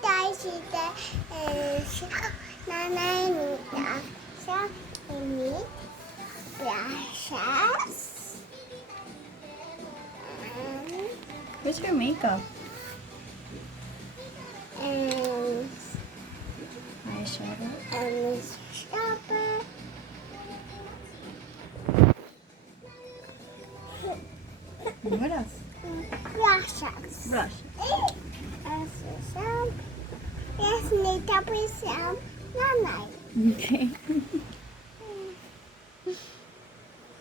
tayo nanay nita sa ini brushes. Where's your makeup? And Eyeshadow. shopper. What else? Brushes. Brush. Yes, nita po sa nanay. Okay.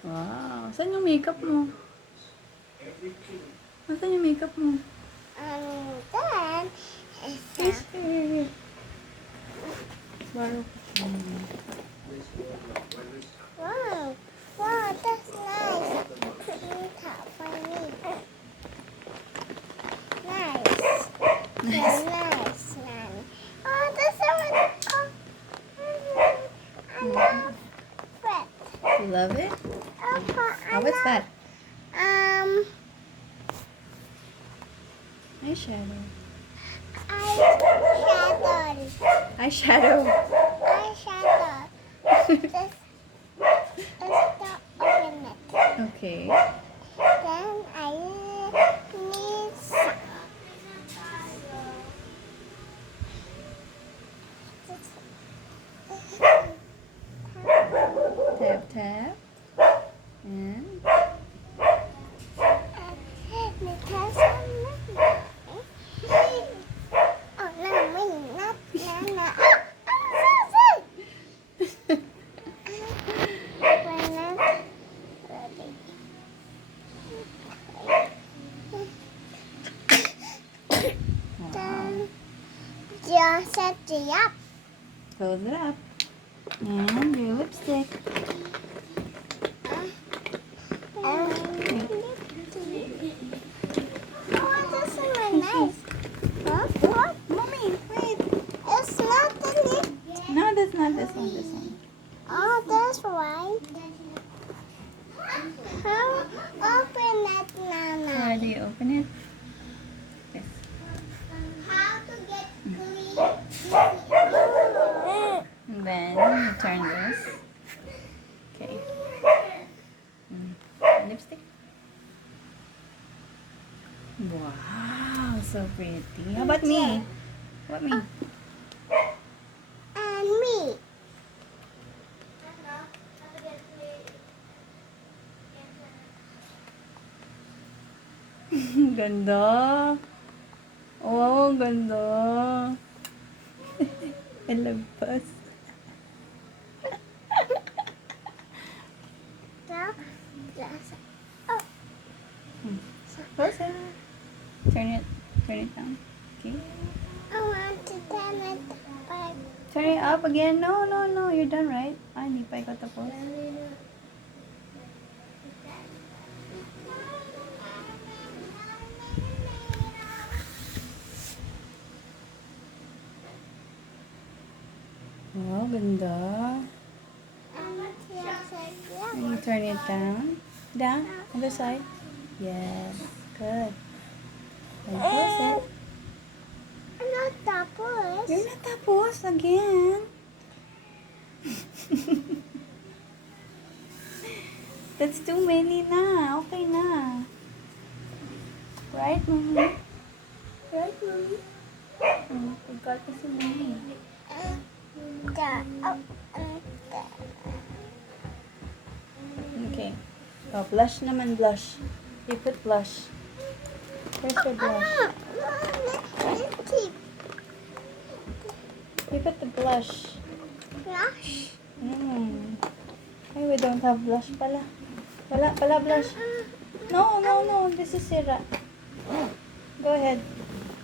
Wow. Saan yung makeup mo? Saan yung makeup mo? Then, Yes. Here. Borrow. wow, wow, that's nice. Nita for me. Nice. Nice. Nice, Nanny. Oh, that's so much. I love it. You love it? I Oh, what's that? Eyeshadow. Eyeshadow. Eyeshadow. Eyeshadow. Let's open it. Okay. Then I need some. Tap, tap. And Because oh no, wait, not Nana. We're not ready. Then just set it up. close it up. And your lipstick. Oh, this is so nice. Huh? What? Mommy, wait. It's not the lip. No, that's not this one. This one. Oh, that's right. How open it, Nana? How do you open it? Yes. How to get clean? And then you turn this. Okay. Lipstick. Wow, so pretty. How about me? What me? And me. Ganda. Oh, ganda. Alabas. So, yes. Oh, Close it. Turn it down. Okay. I want to turn it back. Turn it up again. No, no, no. You're done, right? Ah, hindi pa ikaw tapos. Wow, ganda. And you turn it down. Down. Other side. Yes. Good. And close it. Ano tapos? You're not tapos again. That's too many na. Okay na. Right, mommy? Right, mommy? Forgot na si mommy. Okay. Oh, blush naman, blush. You put blush. Where's your blush? You put the blush. Blush. Ay, we don't have blush pala. Wala pala blush. No, no, no. This is sira. Go ahead.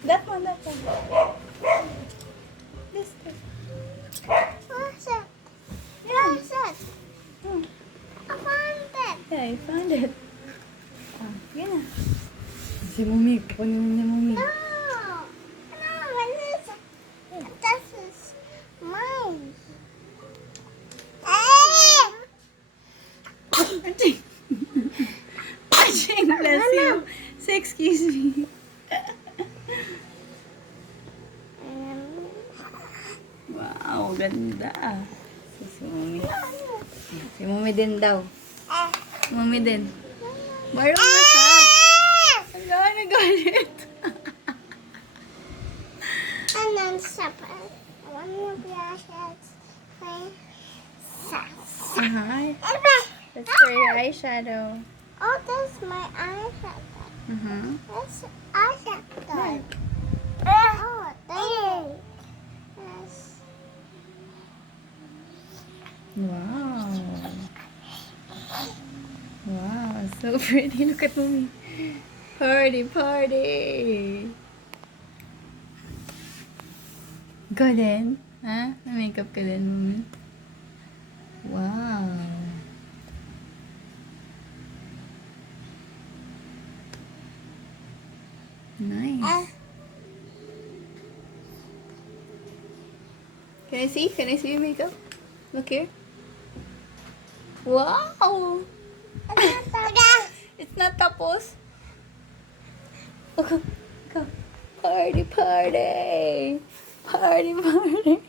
That one, that one. This one. What's it? Yeah. What's it? Hmm. I found it. Yeah, you found it. Ah, yun na. Si Mumi. Kunin mo na Mumi. No. No, what is it? This is mine. Hey! Aching, bless you. Say excuse me. Wow, ganda. Si Mami. Si Mami din daw. Si Mami din. Baro mo siya. Hala, nagalit. And then supper. One more brushes. Hi. That's for your eyeshadow. Oh, that's my eyeshadow. That's eyeshadow. Oh, there. Yes. Wow. Wow, so pretty. Look at Mommy. Party, party. Go din. Ha? Na-makeup ka din, Mommy. Wow. Nice. Can I see? Can I see your makeup? Look here. Wow! It's not tapos. Go. Party, party! Party, party!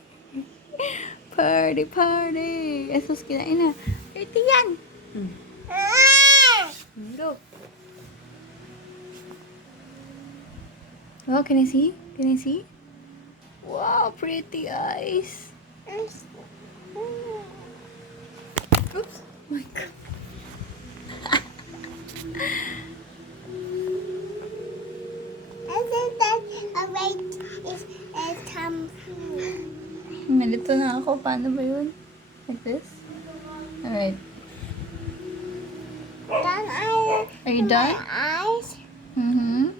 Party, party! Esos, kinain na. Party yan! Go. Wow, can I see? Can I see? Wow, pretty eyes. Oops. Oh my God. I think that a weight is something. Nalito na ako. Paano ba yun? Like this? Alright. Then Are you done? my eyes. Mm-hmm.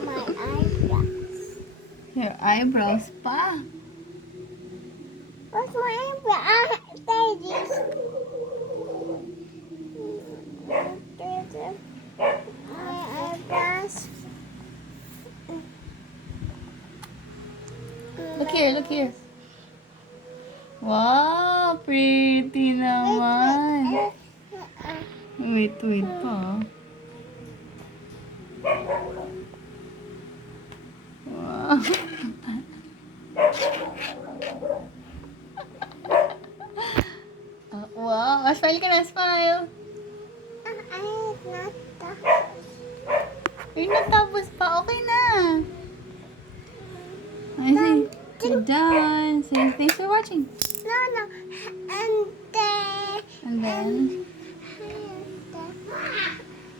My eyebrows. Your eyebrows pa. What's my eyebrow? Babies. My eyebrows. Look here, look here. Wow, pretty naman. Wait pa. Wow. Wow, smile ka na, smile. You're not tapos pa, okay na. I see. You're done. Say thanks for watching. No. And then,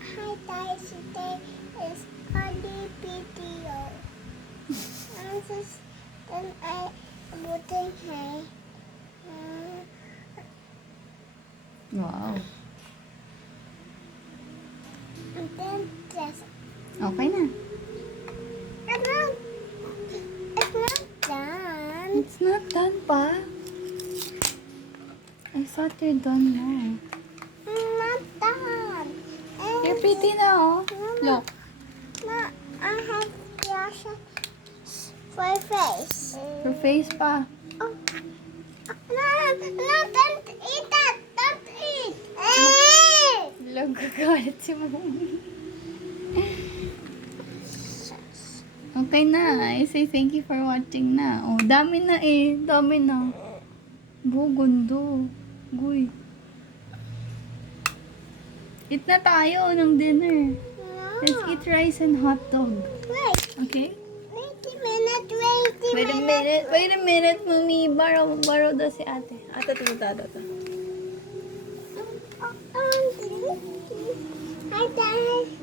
Hi guys, today is only video. Then I wouldn't hay. wow. And then this. Okay na. It's not done. It's not done pa. I thought you're done now. Not done. And You're pretty na, oh. Look. No, I have brushes for face. Your face pa. Oh. No, don't eat that. Don't eat. Lag, gagalit si Mommy. Okay na. I say thank you for watching na. Oh, dami na eh. Dami na. Gundo. Guy. Eat na tayo ng dinner. Let's eat rice and hot dog. Wait. Okay? Wait a minute. Wait a minute, Mommy. Borrow daw si ate. Ate, ito. Hi guys.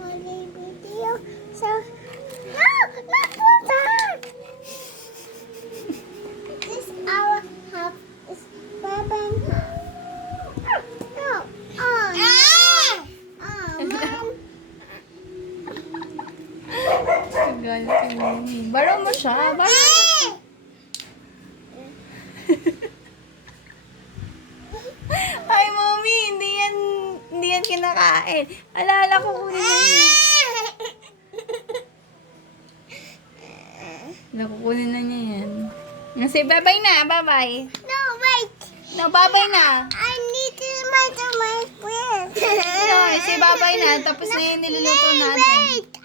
Only video. So, no, not that. This our house is Mom. Galit si Mommy. Borrow mo siya. Ay, Mommy, hindi yan kinakain. Alala ko kunin na niya. Kukunin na niya yan. Kasi bye-bye na, bye-bye. No, wait. No, babay na. I need to my bread. No, say babay na. Tapos na yung niluluto natin. Wait.